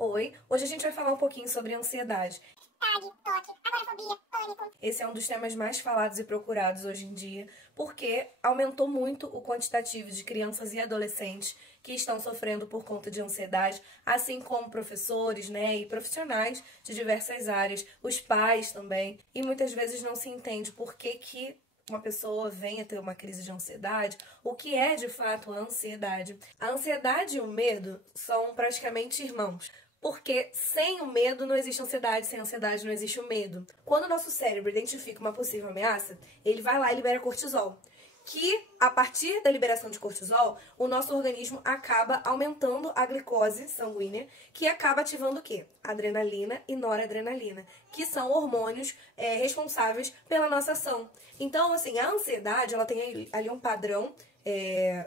Oi, hoje a gente vai falar um pouquinho sobre ansiedade. TAG, toque, agorafobia, pânico. Esse é um dos temas mais falados e procurados hoje em dia, porque aumentou muito o quantitativo de crianças e adolescentes que estão sofrendo por conta de ansiedade, assim como professores, e profissionais de diversas áreas, os pais também, e muitas vezes não se entende por que uma pessoa venha ter uma crise de ansiedade, o que é de fato a ansiedade. A ansiedade e o medo são praticamente irmãos. Porque sem o medo não existe ansiedade, sem ansiedade não existe o medo. Quando o nosso cérebro identifica uma possível ameaça, ele vai lá e libera cortisol. Que, a partir da liberação de cortisol, o nosso organismo acaba aumentando a glicose sanguínea, que acaba ativando o quê? Adrenalina e noradrenalina, que são hormônios responsáveis pela nossa ação. Então, assim, a ansiedade, ela tem ali um padrão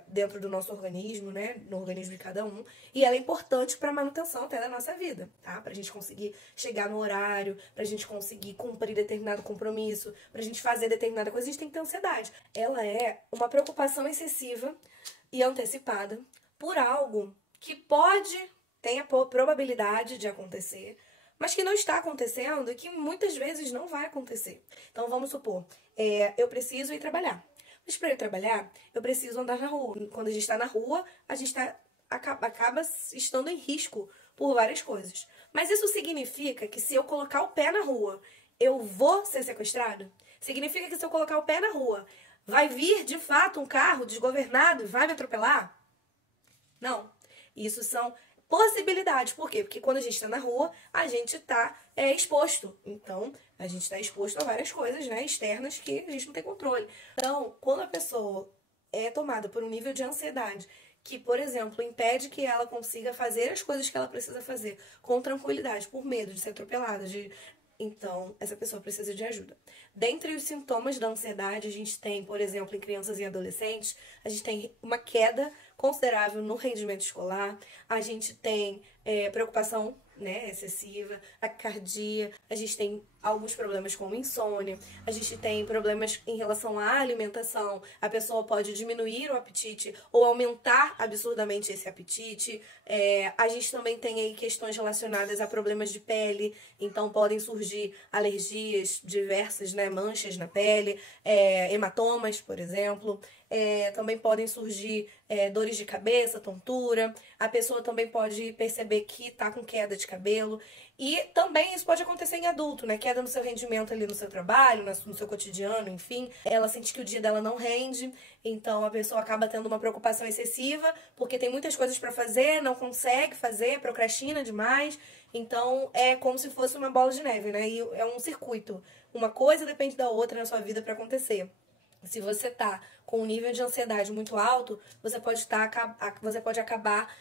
dentro do nosso organismo, no organismo de cada um, e ela é importante para a manutenção até da nossa vida, tá? Pra gente conseguir chegar no horário, pra gente conseguir cumprir determinado compromisso, pra gente fazer determinada coisa, a gente tem que ter ansiedade. Ela é uma preocupação excessiva e antecipada por algo que tem a probabilidade de acontecer, mas que não está acontecendo e que muitas vezes não vai acontecer. Então, vamos supor, eu preciso ir trabalhar. Mas para eu trabalhar, eu preciso andar na rua. Quando a gente está na rua, a gente acaba estando em risco por várias coisas. Mas isso significa que se eu colocar o pé na rua, eu vou ser sequestrado? Significa que se eu colocar o pé na rua, vai vir de fato um carro desgovernado e vai me atropelar? Não. Isso são possibilidades. Por quê? Porque quando a gente está na rua, a gente está exposto. Então, a gente está exposto a várias coisas externas que a gente não tem controle. Então, quando a pessoa é tomada por um nível de ansiedade que, por exemplo, impede que ela consiga fazer as coisas que ela precisa fazer com tranquilidade, por medo de ser atropelada, então, essa pessoa precisa de ajuda. Dentre os sintomas da ansiedade, a gente tem, por exemplo, em crianças e adolescentes, a gente tem uma queda considerável no rendimento escolar, a gente tem preocupação excessiva, taquicardia, a gente tem alguns problemas como insônia, a gente tem problemas em relação à alimentação, a pessoa pode diminuir o apetite ou aumentar absurdamente esse apetite, a gente também tem aí questões relacionadas a problemas de pele, então podem surgir alergias diversas, manchas na pele, hematomas, por exemplo, também podem surgir dores de cabeça, tontura, a pessoa também pode perceber que está com queda de cabelo, e também isso pode acontecer em adulto, queda no seu rendimento ali no seu trabalho, no seu cotidiano, enfim, ela sente que o dia dela não rende, então a pessoa acaba tendo uma preocupação excessiva, porque tem muitas coisas para fazer, não consegue fazer, procrastina demais, então é como se fosse uma bola de neve, e é um circuito, uma coisa depende da outra na sua vida para acontecer. Se você tá com um nível de ansiedade muito alto, você pode acabar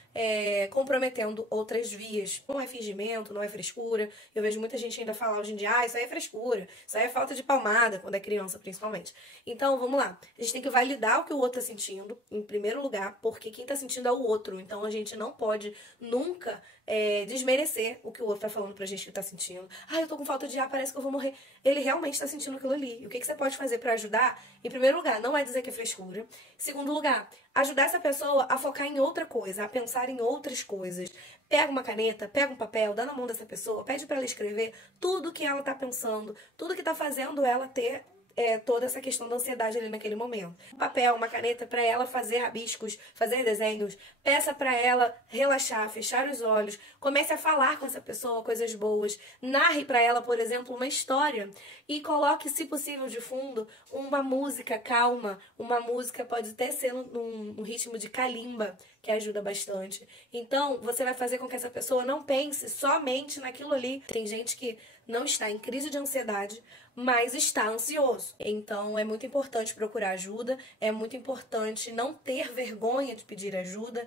comprometendo outras vias. Não é fingimento, não é frescura. Eu vejo muita gente ainda falar hoje em dia, isso aí é frescura, isso aí é falta de palmada, quando é criança, principalmente. Então, vamos lá. A gente tem que validar o que o outro tá sentindo, em primeiro lugar, porque quem tá sentindo é o outro. Então, a gente não pode nunca desmerecer o que o outro tá falando pra gente que tá sentindo. Eu tô com falta de ar, parece que eu vou morrer. Ele realmente tá sentindo aquilo ali. E o que você pode fazer pra ajudar? Em primeiro lugar, não é dizer que é frescura. Em segundo lugar, ajudar essa pessoa a focar em outra coisa, a pensar em outras coisas. Pega uma caneta, pega um papel, dá na mão dessa pessoa, pede pra ela escrever tudo que ela tá pensando, tudo que tá fazendo ela ter toda essa questão da ansiedade ali naquele momento. Um papel, uma caneta para ela fazer rabiscos, fazer desenhos, peça para ela relaxar, fechar os olhos, comece a falar com essa pessoa coisas boas, narre para ela, por exemplo, uma história e coloque, se possível, de fundo uma música calma, uma música pode até ser num ritmo de kalimba, que ajuda bastante. Então, você vai fazer com que essa pessoa não pense somente naquilo ali. Tem gente que não está em crise de ansiedade, mas está ansioso. Então, é muito importante procurar ajuda, é muito importante não ter vergonha de pedir ajuda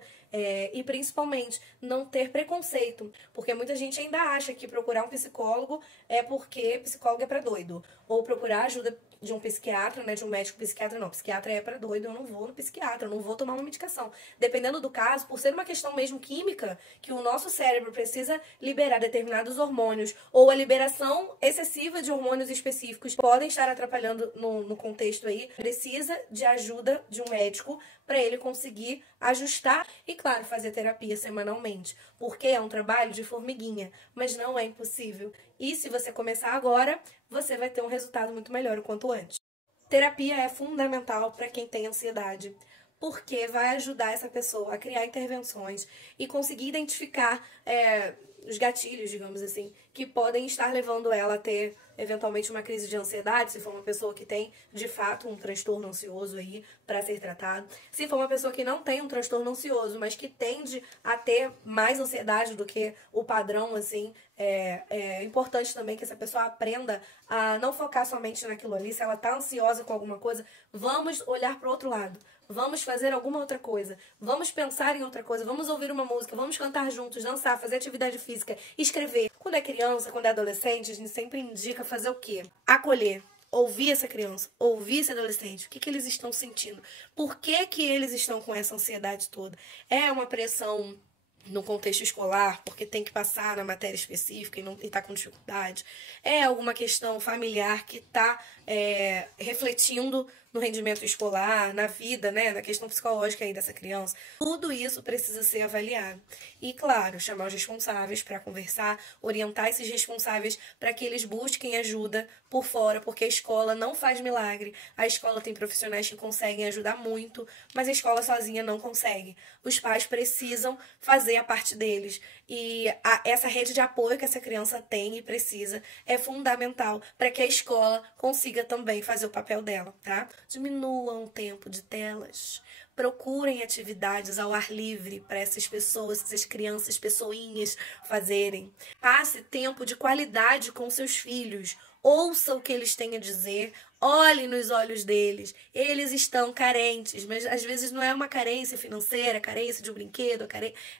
e, principalmente, não ter preconceito, porque muita gente ainda acha que procurar um psicólogo é porque psicólogo é para doido, ou procurar ajuda de um psiquiatra, de um médico psiquiatra, não, psiquiatra é para doido, eu não vou no psiquiatra, eu não vou tomar uma medicação. Dependendo do caso, por ser uma questão mesmo química, que o nosso cérebro precisa liberar determinados hormônios, ou a liberação excessiva de hormônios específicos podem estar atrapalhando no contexto aí, precisa de ajuda de um médico para ele conseguir ajustar e, claro, fazer terapia semanalmente, porque é um trabalho de formiguinha, mas não é impossível. E se você começar agora, você vai ter um resultado muito melhor o quanto antes. Terapia é fundamental para quem tem ansiedade, porque vai ajudar essa pessoa a criar intervenções e conseguir identificar os gatilhos, digamos assim, que podem estar levando ela a ter eventualmente uma crise de ansiedade, se for uma pessoa que tem de fato um transtorno ansioso aí para ser tratado. Se for uma pessoa que não tem um transtorno ansioso, mas que tende a ter mais ansiedade do que o padrão, assim, é importante também que essa pessoa aprenda a não focar somente naquilo ali. Se ela tá ansiosa com alguma coisa, vamos olhar para o outro lado. Vamos fazer alguma outra coisa. Vamos pensar em outra coisa. Vamos ouvir uma música. Vamos cantar juntos, dançar, fazer atividade física, escrever. Quando é criança, quando é adolescente, a gente sempre indica fazer o quê? Acolher. Ouvir essa criança, ouvir esse adolescente. O que eles estão sentindo? Por que eles estão com essa ansiedade toda? É uma pressão no contexto escolar, porque tem que passar na matéria específica e está com dificuldade? É alguma questão familiar que está refletindo no rendimento escolar, na vida, né, na questão psicológica aí dessa criança? Tudo isso precisa ser avaliado. E, claro, chamar os responsáveis para conversar, orientar esses responsáveis para que eles busquem ajuda por fora, porque a escola não faz milagre. A escola tem profissionais que conseguem ajudar muito, mas a escola sozinha não consegue. Os pais precisam fazer a parte deles. E essa rede de apoio que essa criança tem e precisa é fundamental para que a escola consiga também fazer o papel dela, tá? Diminuam o tempo de telas. Procurem atividades ao ar livre para essas pessoas, essas crianças, pessoinhas fazerem. Passe tempo de qualidade com seus filhos. Ouça o que eles têm a dizer, olhe nos olhos deles. Eles estão carentes, mas às vezes não é uma carência financeira, carência de um brinquedo,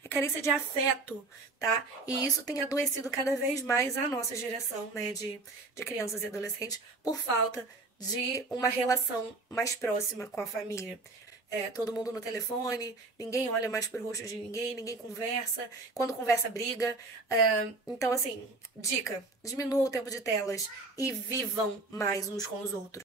é carência de afeto, tá? E isso tem adoecido cada vez mais a nossa geração, né, de crianças e adolescentes por falta de uma relação mais próxima com a família. Todo mundo no telefone, ninguém olha mais pro rosto de ninguém, ninguém conversa, quando conversa briga. Então, assim, dica, diminua o tempo de telas e vivam mais uns com os outros.